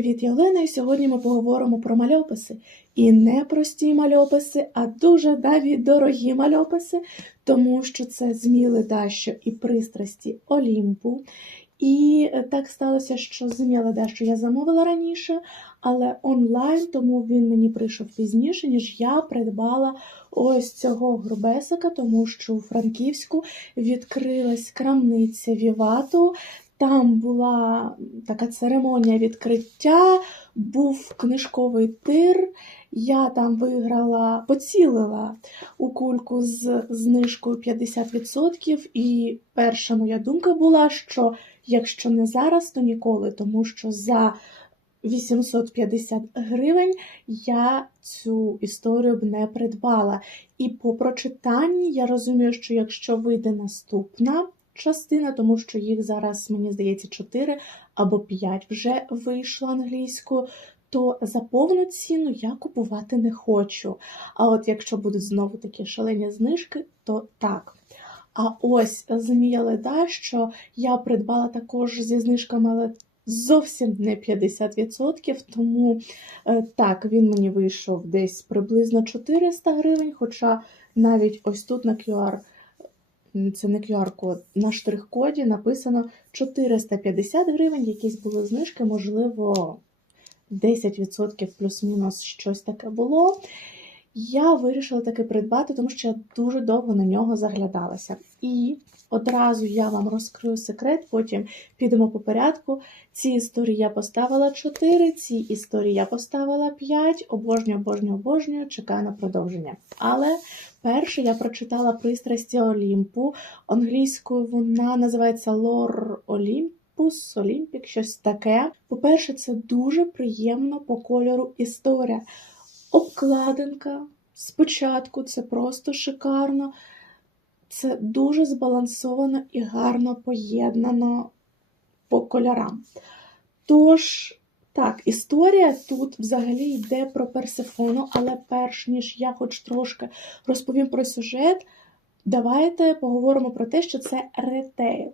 привіт, я Олена, і сьогодні ми поговоримо про мальописи. І не прості мальописи, а дуже навіть дорогі мальописи, тому що це зміли дещо і пристрасті Олімпу. І е, так сталося, що зміли дещо я замовила раніше, але онлайн, тому він мені прийшов пізніше, ніж я придбала ось цього грубесика, тому що у Франківську відкрилась крамниця Вівату. Там була така церемонія відкриття, був книжковий тир. Я там виграла, поцілила у кульку з знижкою 50%. І перша моя думка була, що якщо не зараз, то ніколи, тому що за 850 гривень я цю історію б не придбала. І по прочитанні я розумію, що якщо вийде наступна частина, тому що їх зараз, мені здається, 4 або 5 вже вийшло англійською, то за повну ціну я купувати не хочу. А от якщо будуть знову такі шалені знижки, то так. А ось Змія Леда, що я придбала також зі знижками, але зовсім не 50%, тому е, так, він мені вийшов десь приблизно 400 гривень, хоча навіть ось тут на QR це не QR-код, на штрих-коді написано 450 гривень, якісь були знижки, можливо, 10% плюс-мінус щось таке було. Я вирішила таки придбати, тому що я дуже довго на нього заглядалася. І одразу я вам розкрию секрет, потім підемо по порядку. Ці історії я поставила 4, ці історії я поставила 5, обожнюю, обожнюю, обожнюю, чекаю на продовження. Але перше я прочитала пристрасті Олімпу. Англійською вона називається Лор Олімпус, Олімпік, щось таке. По-перше, це дуже приємно по кольору історія. Обкладинка спочатку це просто шикарно. Це дуже збалансовано і гарно поєднано по кольорам. Тож, так, історія тут взагалі йде про Персифону, але перш ніж я хоч трошки розповім про сюжет, давайте поговоримо про те, що це ретейл.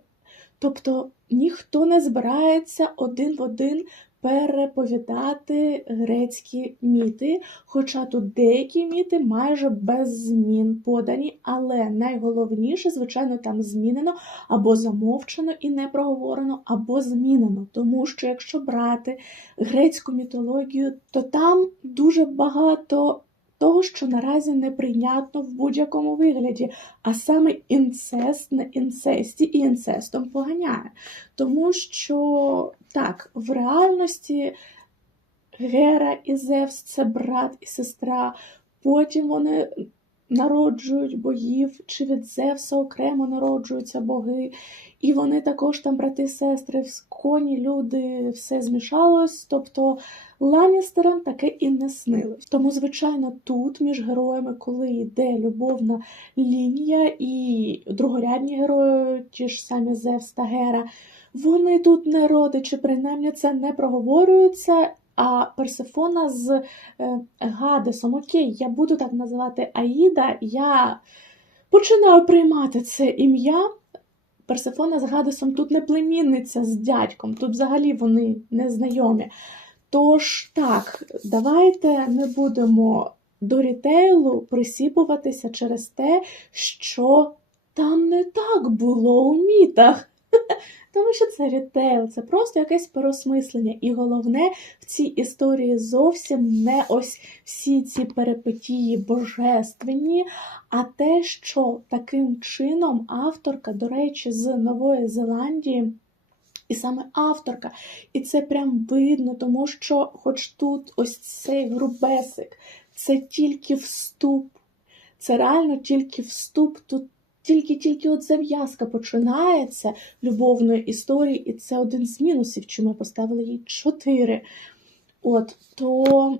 Тобто ніхто не збирається один в один переповідати грецькі міти, хоча тут деякі міти майже без змін подані, але найголовніше, звичайно, там змінено або замовчено і не проговорено, або змінено. Тому що якщо брати грецьку мітологію, то там дуже багато. Того, що наразі неприйнятно в будь-якому вигляді, а саме інцест на інцесті і інцестом поганяє. Тому що так, в реальності Гера і Зевс це брат і сестра, потім вони народжують богів, чи від Зевса окремо народжуються боги. І вони також там брати сестри, в коні люди, все змішалось. Тобто Ланністерам таке і не снилось. Тому, звичайно, тут між героями, коли йде любовна лінія і другорядні герої, ті ж самі Зевс та Гера, вони тут не родичі, принаймні це не проговорюється. А Персифона з е, Гадесом, окей, я буду так називати Аїда, я починаю приймати це ім'я. Персифона з Гадесом тут не племінниця з дядьком, тут взагалі вони не знайомі. Тож, так, давайте не будемо до рітейлу присіпуватися через те, що там не так було у мітах. Тому що це рітейл, це просто якесь переосмислення. І головне в цій історії зовсім не ось всі ці перипетії божественні, а те, що таким чином авторка, до речі, з Нової Зеландії. І саме авторка, і це прям видно, тому що, хоч тут ось цей грубесик, це тільки вступ, це реально тільки вступ. Тут тільки-тільки от зав'язка починається любовної історії, і це один з мінусів, чому ми поставили їй чотири. От, то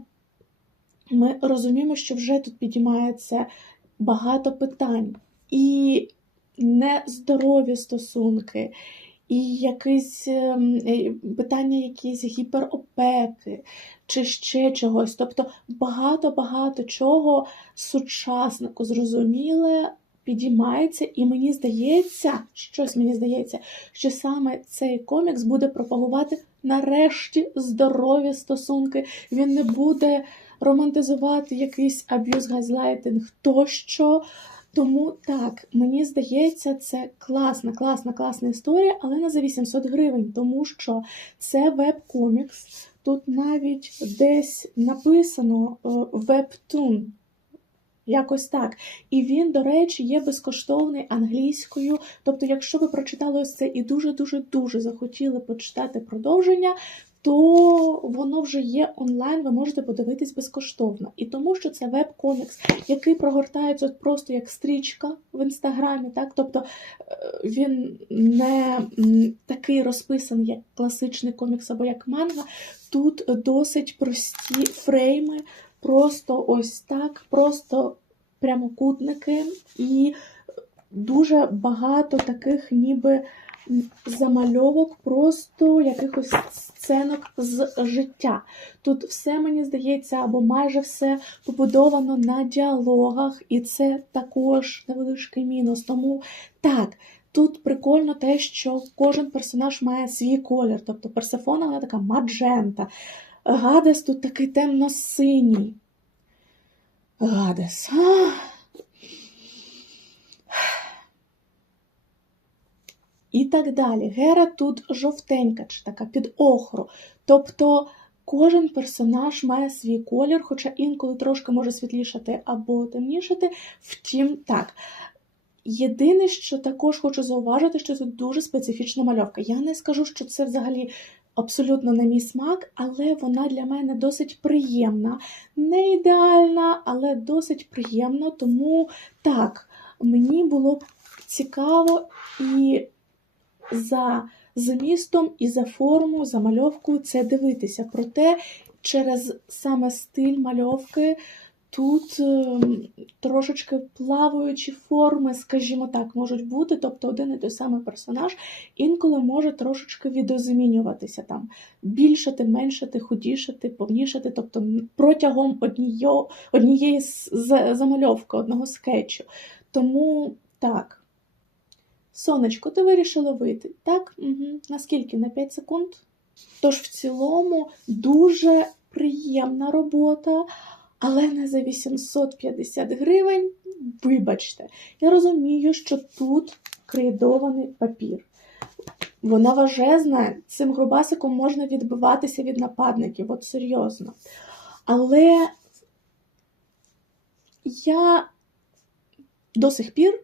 ми розуміємо, що вже тут підіймається багато питань. І нездорові стосунки, і якісь ем, е, питання, якісь гіперопеки, чи ще чогось. Тобто багато-багато чого сучаснику зрозуміле підіймається, і мені здається, щось мені здається, що саме цей комікс буде пропагувати нарешті здорові стосунки. Він не буде романтизувати якийсь аб'юз, газлайтинг тощо. Тому так, мені здається, це класна, класна, класна історія, але не за 800 гривень, тому що це веб-комікс. Тут навіть десь написано е, вебтун. Якось так. І він, до речі, є безкоштовний англійською. Тобто, якщо ви прочитали ось це і дуже-дуже дуже захотіли почитати продовження, то воно вже є онлайн, ви можете подивитись безкоштовно. І тому, що це веб-комікс, який прогортається просто як стрічка в інстаграмі, так? Тобто е, він не такий розписаний, як класичний комікс або як манга. Тут досить прості фрейми, просто ось так, просто прямокутники, і дуже багато таких ніби замальовок, просто якихось сценок з життя. Тут все, мені здається, або майже все побудовано на діалогах, і це також невеличкий мінус. Тому так. Тут прикольно те, що кожен персонаж має свій колір. Тобто Персефона вона така маджента. Гадес тут такий темно-синій. Гадес. І так далі. Гера тут жовтенька чи така під охру. Тобто кожен персонаж має свій колір, хоча інколи трошки може світлішати або темнішати. Втім, так. Єдине, що також хочу зауважити, що тут дуже специфічна мальовка. Я не скажу, що це взагалі абсолютно не мій смак, але вона для мене досить приємна. Не ідеальна, але досить приємна. Тому так, мені було б цікаво і за змістом, і за форму, за мальовкою це дивитися. Проте через саме стиль мальовки. Тут е, трошечки плаваючі форми, скажімо так, можуть бути, тобто один і той самий персонаж інколи може трошечки відозмінюватися там, більшати, меншати, худішати, повнішати, тобто протягом однієї, однієї замальовки, одного скетчу. Тому так. Сонечко, ти вирішила вийти, так? Угу. Наскільки? На 5 секунд? Тож в цілому дуже приємна робота. Але не за 850 гривень, вибачте, я розумію, що тут кредований папір. Вона важезна, цим грубасиком можна відбиватися від нападників, от серйозно. Але я до сих пір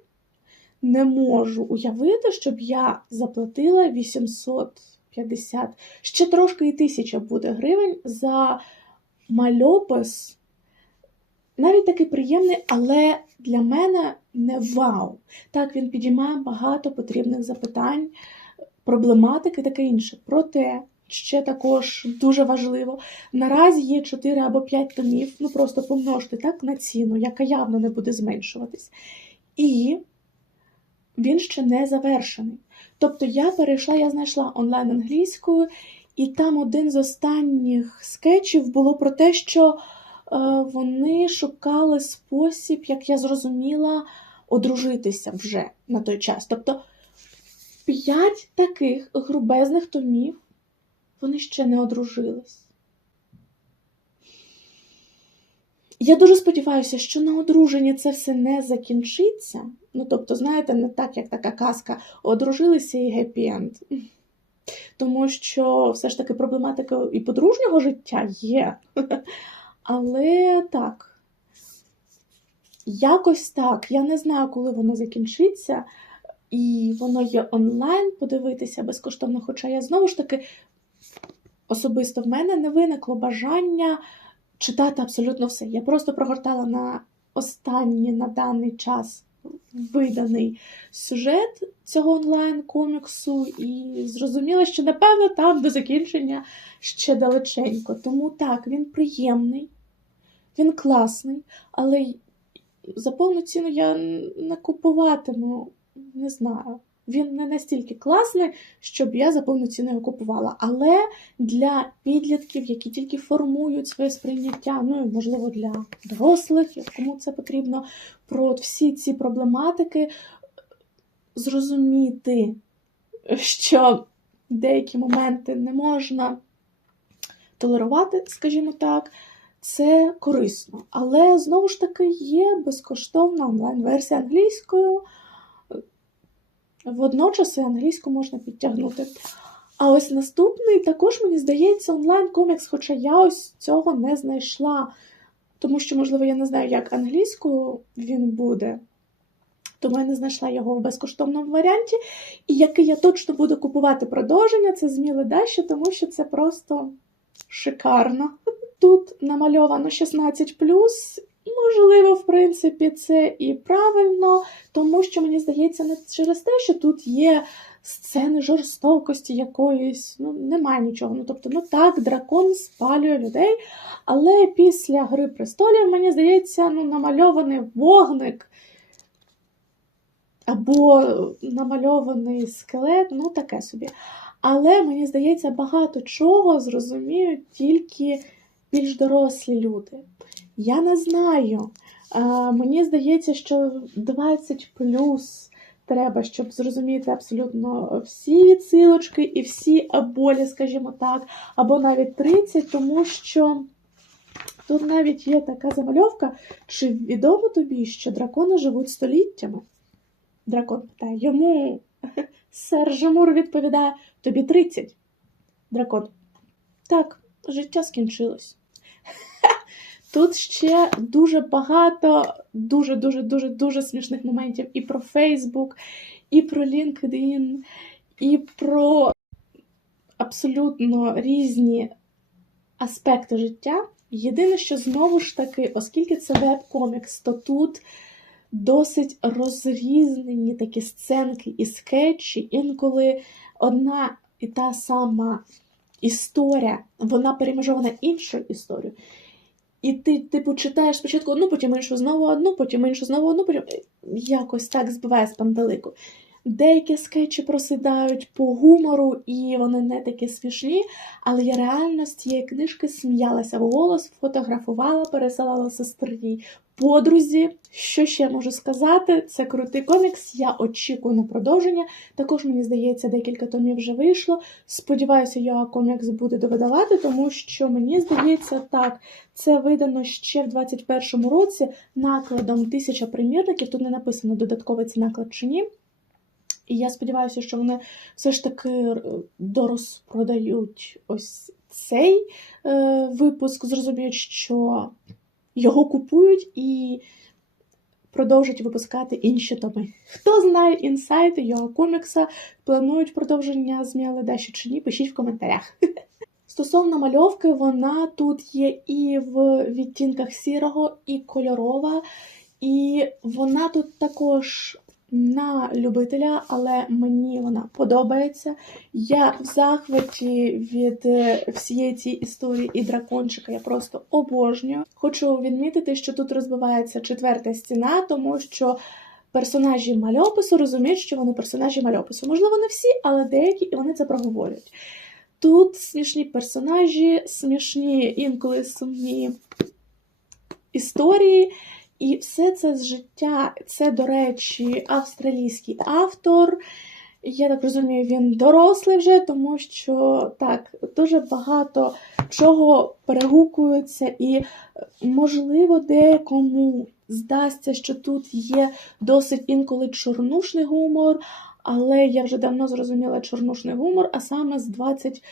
не можу уявити, щоб я заплатила 850, ще трошки і тисяча буде гривень за мальопис навіть такий приємний, але для мене не вау. Так, він підіймає багато потрібних запитань, проблематики таке інше. Проте, ще також дуже важливо, наразі є 4 або 5 томів, ну просто помножте так на ціну, яка явно не буде зменшуватись. І він ще не завершений. Тобто я перейшла, я знайшла онлайн англійською, і там один з останніх скетчів було про те, що вони шукали спосіб, як я зрозуміла, одружитися вже на той час. Тобто п'ять таких грубезних томів вони ще не одружились. Я дуже сподіваюся, що на одруженні це все не закінчиться. Ну, тобто, знаєте, не так, як така казка, одружилися і гепі-енд. Тому що все ж таки проблематика і подружнього життя є. Але так, якось так. Я не знаю, коли воно закінчиться, і воно є онлайн подивитися безкоштовно. Хоча я знову ж таки особисто в мене не виникло бажання читати абсолютно все. Я просто прогортала на останні на даний час виданий сюжет цього онлайн-коміксу і зрозуміла, що, напевно, там до закінчення ще далеченько. Тому так, він приємний, він класний, але за повну ціну я не купуватиму, не знаю. Він не настільки класний, щоб я за повну ціну його купувала. Але для підлітків, які тільки формують своє сприйняття, ну і можливо для дорослих, кому це потрібно, про всі ці проблематики зрозуміти, що деякі моменти не можна толерувати, скажімо так, це корисно. Але знову ж таки є безкоштовна онлайн-версія англійською. Водночас і англійську можна підтягнути. А ось наступний також, мені здається, онлайн-комікс, хоча я ось цього не знайшла. Тому що, можливо, я не знаю, як англійською він буде. Тому я не знайшла його в безкоштовному варіанті. І який я точно буду купувати продовження, це зміли Даші, тому що це просто шикарно. Тут намальовано 16 Можливо, в принципі, це і правильно, тому що мені здається, не через те, що тут є сцени жорстокості якоїсь, ну немає нічого. Ну тобто, ну так, дракон спалює людей. Але після Гри престолів, мені здається, ну, намальований вогник або намальований скелет, ну таке собі. Але мені здається, багато чого зрозуміють тільки більш дорослі люди. Я не знаю. А, мені здається, що 20 плюс треба, щоб зрозуміти абсолютно всі відсилочки і всі болі, скажімо так, або навіть 30, тому що тут навіть є така замальовка, чи відомо тобі, що дракони живуть століттями? Дракон питає, йому сер Жамур відповідає, тобі 30. Дракон. Так, життя скінчилось. Тут ще дуже багато, дуже, дуже, дуже, дуже смішних моментів і про Фейсбук, і про LinkedIn, і про абсолютно різні аспекти життя. Єдине, що знову ж таки, оскільки це веб-комікс, то тут досить розрізнені такі сценки і скетчі, інколи одна і та сама історія, вона перемежована іншою історією. І ти, типу, читаєш спочатку одну, потім іншу знову одну, потім іншу знову одну, потім якось так збиває з пантелику. Деякі скетчі просидають по гумору, і вони не такі смішні, але я реально з цієї книжки сміялася в голос, фотографувала, пересилала сестрі подрузі. Що ще можу сказати? Це крутий комікс. Я очікую на продовження. Також мені здається, декілька томів вже вийшло. Сподіваюся, я комікс буде довидавати, тому що мені здається, так, це видано ще в 21-му році накладом тисяча примірників. Тут не написано додатковий це наклад чи ні. І я сподіваюся, що вони все ж таки дорозпродають ось цей е, випуск, зрозуміють, що його купують і продовжать випускати інші томи. Хто знає інсайти його комікса, планують продовження зміли Даші чи ні, пишіть в коментарях. Стосовно мальовки, вона тут є і в відтінках сірого, і кольорова, і вона тут також на любителя, але мені вона подобається. Я в захваті від е, всієї цієї історії і дракончика я просто обожнюю. Хочу відмітити, що тут розбивається четверта стіна, тому що. Персонажі мальопису розуміють, що вони персонажі мальопису. Можливо, не всі, але деякі, і вони це проговорюють. Тут смішні персонажі, смішні інколи сумні історії, і все це з життя. Це, до речі, австралійський автор. Я так розумію, він дорослий вже, тому що так, дуже багато чого перегукується, і, можливо, декому здасться, що тут є досить інколи чорнушний гумор, але я вже давно зрозуміла чорнушний гумор, а саме з 20.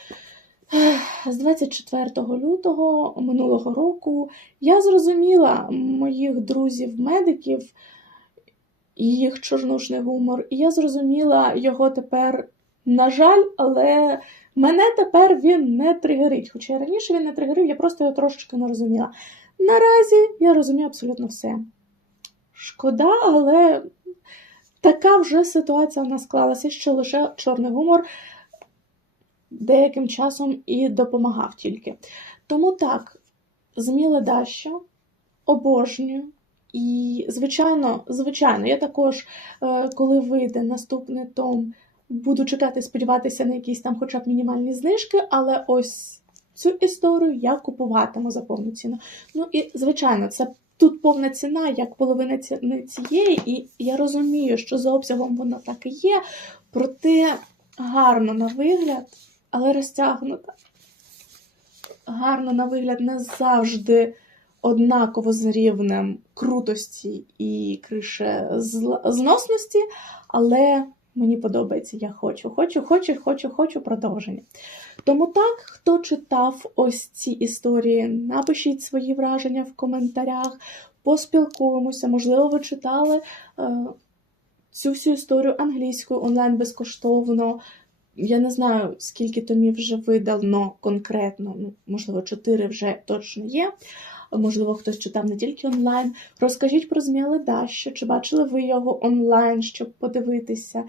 З 24 лютого минулого року я зрозуміла моїх друзів-медиків і їх чорнушний гумор, і я зрозуміла його тепер, на жаль, але мене тепер він не тригерить. Хоча раніше він не тригерив, я просто його трошечки не розуміла. Наразі я розумію абсолютно все. Шкода, але така вже ситуація в нас склалася, що лише чорний гумор деяким часом і допомагав тільки. Тому так, зміли Дащо, обожнюю. І, звичайно, звичайно, я також, е, коли вийде наступний том, буду чекати, сподіватися на якісь там хоча б мінімальні знижки, але ось цю історію я купуватиму за повну ціну. Ну і, звичайно, це тут повна ціна, як половина ці- не цієї, і я розумію, що за обсягом воно так і є, проте гарно на вигляд, але розтягнута. Гарно на вигляд не завжди однаково з рівнем крутості і крише зносності, але мені подобається, я хочу, хочу, хочу, хочу, хочу продовження. Тому так, хто читав ось ці історії, напишіть свої враження в коментарях, поспілкуємося. Можливо, ви читали е, цю всю історію англійською онлайн безкоштовно. Я не знаю, скільки томів вже видано конкретно, ну, можливо, чотири вже точно є. Можливо, хтось читав не тільки онлайн. Розкажіть про зміли Дащо, чи бачили ви його онлайн, щоб подивитися.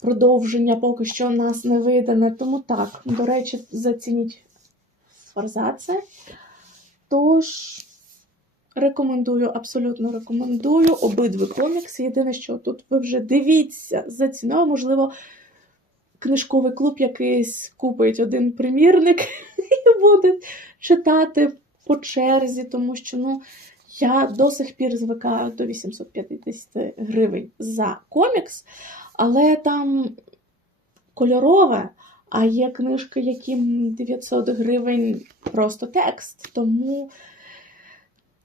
Продовження поки що у нас не видане. Тому так, до речі, зацініть форзаци. Тож, рекомендую, абсолютно рекомендую обидві комікси. Єдине, що тут ви вже дивіться за ціною, можливо, книжковий клуб якийсь купить один примірник і буде читати по черзі, тому що ну, я до сих пір звикаю до 850 гривень за комікс, але там кольорове, а є книжки, яким 900 гривень просто текст. Тому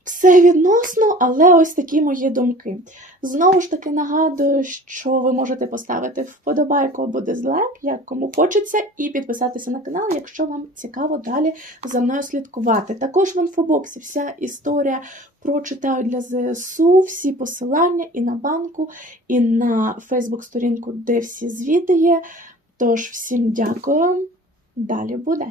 все відносно, але ось такі мої думки. Знову ж таки нагадую, що ви можете поставити вподобайку або дизлайк, як кому хочеться, і підписатися на канал, якщо вам цікаво далі за мною слідкувати. Також в інфобоксі вся історія про читаю для ЗСУ, всі посилання і на банку, і на Фейсбук-сторінку, де всі звіти є. Тож всім дякую. Далі буде.